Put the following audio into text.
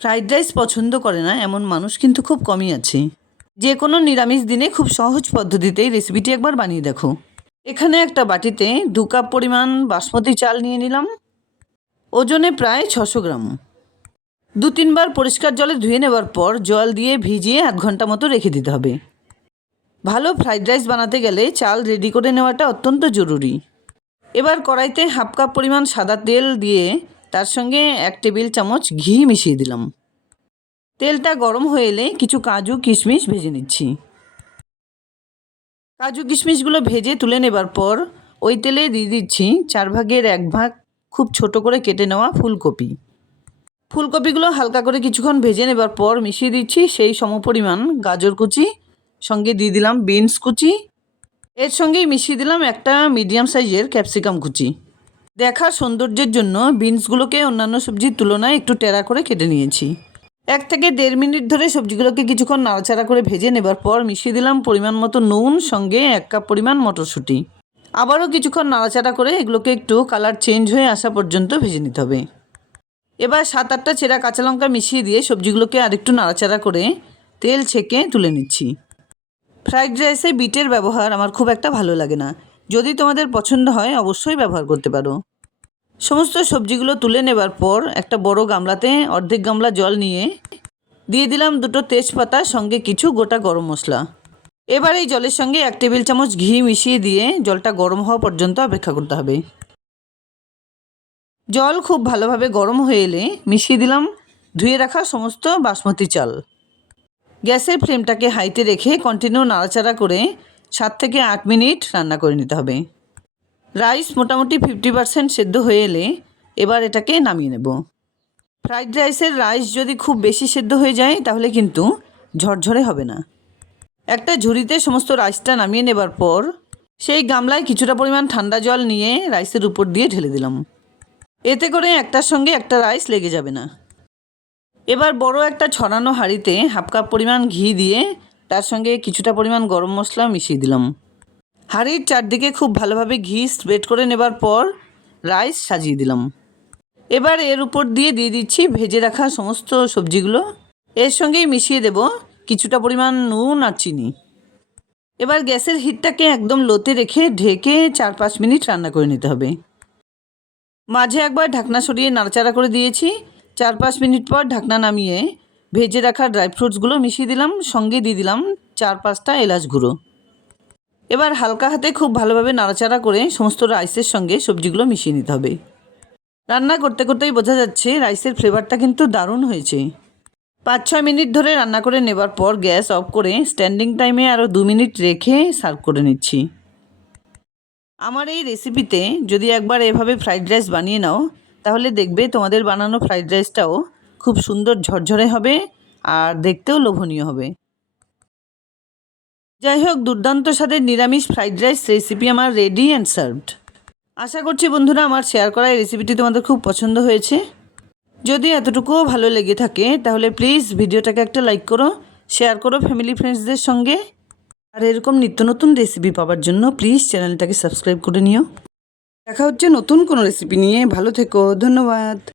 Fried rice পছন্দ করে না এমন মানুষ কিন্তু খুব কমই আছে। যে কোনো নিরামিষ দিনে খুব সহজ পদ্ধতিতে এই রেসিপিটি একবার বানিয়ে দেখো। এখানে একটা বাটিতে 2 কাপ পরিমাণ বাসমতি চাল নিয়ে নিলাম, ওজনে প্রায় 600 গ্রাম। 2-3 বার পরিষ্কার জলে ধুয়ে নেওয়ার পর জল দিয়ে ভিজিয়ে 1 ঘন্টা মতো রেখে দিতে হবে। ভালো ফ্রাইড রাইস বানাতে গেলে চাল রেডি করে নেওয়াটা অত্যন্ত জরুরি। এবার কড়াইতে 1/2 কাপ পরিমাণ সাদা তেল দিয়ে তার সঙ্গে 1 টেবিল চামচ ঘি মিশিয়ে দিলাম। তেলটা গরম হয়ে এলে কিছু কাজু কিশমিশ ভেজে নিচ্ছি। কাজু কিশমিশগুলো ভেজে তুলে নেবার পর ওই তেলে দিয়ে দিচ্ছি 4 ভাগের 1 ভাগ খুব ছোট করে কেটে নেওয়া ফুলকপি। ফুলকপিগুলো হালকা করে কিছুক্ষণ ভেজে নেবার পর মিশিয়ে দিচ্ছি সেই সমপরিমাণ গাজর কুচি, সঙ্গে দিয়ে দিলাম বিনস কুচি, এর সঙ্গেই মিশিয়ে দিলাম একটা মিডিয়াম সাইজের ক্যাপসিকাম কুচি। দেখার সৌন্দর্যের জন্য বিনসগুলোকে অন্যান্য সবজির তুলনায় একটু টেরা করে কেটে নিয়েছি। 1 থেকে 1.5 মিনিট ধরে সবজিগুলোকে কিছুক্ষণ নাড়াচাড়া করে ভেজে নেবার পর মিশিয়ে দিলাম পরিমাণ মতো নুন, সঙ্গে 1 কাপ পরিমাণ মটরশুঁটি। আবারও কিছুক্ষণ নাড়াচাড়া করে এগুলোকে একটু কালার চেঞ্জ হয়ে আসা পর্যন্ত ভেজে নিতে হবে। এবার 7-8টা চেরা কাঁচা লঙ্কা মিশিয়ে দিয়ে সবজিগুলোকে আরেকটু নাড়াচাড়া করে তেল ছেঁকে তুলে নিচ্ছি। ফ্রাইড রাইসে বিটের ব্যবহার আমার খুব একটা ভালো লাগে না, যদি তোমাদের পছন্দ হয় অবশ্যই ব্যবহার করতে পারো। সমস্ত সবজিগুলো তুলে নেবার পর একটা বড় গামলাতে অর্ধেক গামলা জল নিয়ে দিয়ে দিলাম 2টো তেজপাতা, সঙ্গে কিছু গোটা গরম মশলা। এবার এই জলের সঙ্গে 1 টেবিল চামচ ঘি মিশিয়ে দিয়ে জলটা গরম হওয়া পর্যন্ত অপেক্ষা করতে হবে। জল খুব ভালোভাবে গরম হয়ে এলে মিশিয়ে দিলাম ধুয়ে রাখা সমস্ত বাসমতি চাল। গ্যাসের ফ্লেমটাকে হাইতে রেখে কন্টিনিউ নাড়াচাড়া করে 7 থেকে 8 মিনিট রান্না করে নিতে হবে। রাইস মোটামুটি 50% সেদ্ধ হয়ে এলে এবার এটাকে নামিয়ে নেব। ফ্রাইড রাইসের রাইস যদি খুব বেশি সেদ্ধ হয়ে যায় তাহলে কিন্তু ঝরঝরে হবে না। একটা ঝুড়িতে সমস্ত রাইসটা নামিয়ে নেবার পর সেই গামলায় কিছুটা পরিমাণ ঠান্ডা জল নিয়ে রাইসের উপর দিয়ে ঢেলে দিলাম। এতে করে একটার সঙ্গে একটা রাইস লেগে যাবে না। এবার বড় একটা ছড়ানো হাঁড়িতে 1/2 কাপ পরিমাণ ঘি দিয়ে তার সঙ্গে কিছুটা পরিমাণ গরম মশলা মিশিয়ে দিলাম। হাঁড়ির চারদিকে খুব ভালোভাবে ঘি স্প্রেড করে নেবার পর রাইস সাজিয়ে দিলাম। এবার এর উপর দিয়ে দিচ্ছি ভেজে রাখা সমস্ত সবজিগুলো, এর সঙ্গেই মিশিয়ে দেব কিছুটা পরিমাণ নুন আর চিনি। এবার গ্যাসের হিটটাকে একদম লোতে রেখে ঢেকে 4-5 মিনিট রান্না করে নিতে হবে। মাঝে একবার ঢাকনা সরিয়ে নাড়াচাড়া করে দিয়েছি। 4-5 মিনিট পর ঢাকনা নামিয়ে ভেজে রাখা ড্রাই ফ্রুটসগুলো মিশিয়ে দিলাম, সঙ্গে দিয়ে দিলাম 4-5টা এলাচ গুঁড়ো। এবার হালকা হাতে খুব ভালোভাবে নাড়াচাড়া করে সমস্ত রাইসের সঙ্গে সবজিগুলো মিশিয়ে নিতে হবে। রান্না করতে করতেই বোঝা যাচ্ছে রাইসের ফ্লেভারটা কিন্তু দারুণ হয়েছে। 5-6 মিনিট ধরে রান্না করে নেবার পর গ্যাস অফ করে স্ট্যান্ডিং টাইমে আরও 2 মিনিট রেখে সার্ভ করে নিচ্ছি। আমার এই রেসিপিতে যদি একবার এভাবে ফ্রাইড রাইস বানিয়ে নাও তাহলে দেখবে তোমাদের বানানো ফ্রাইড রাইসটাও খুব সুন্দর ঝরঝরে হবে আর দেখতেও লোভনীয় হবে। যাই হোক, দুর্দান্ত স্বাদের নিরামিষ ফ্রাইড রাইস রেসিপি আমার রেডি অ্যান্ড সার্ভড। আশা করছি বন্ধুরা আমার শেয়ার করা এই রেসিপিটি তোমাদের খুব পছন্দ হয়েছে। যদি এতটুকুও ভালো লেগে থাকে তাহলে প্লিজ ভিডিওটাকে একটা লাইক করো, শেয়ার করো ফ্যামিলি ফ্রেন্ডসদের সঙ্গে। আর এরকম নিত্য নতুন রেসিপি পাওয়ার জন্য প্লিজ চ্যানেলটাকে সাবস্ক্রাইব করে নিও। দেখা হচ্ছে নতুন কোনো রেসিপি নিয়ে। ভালো থেকো, ধন্যবাদ।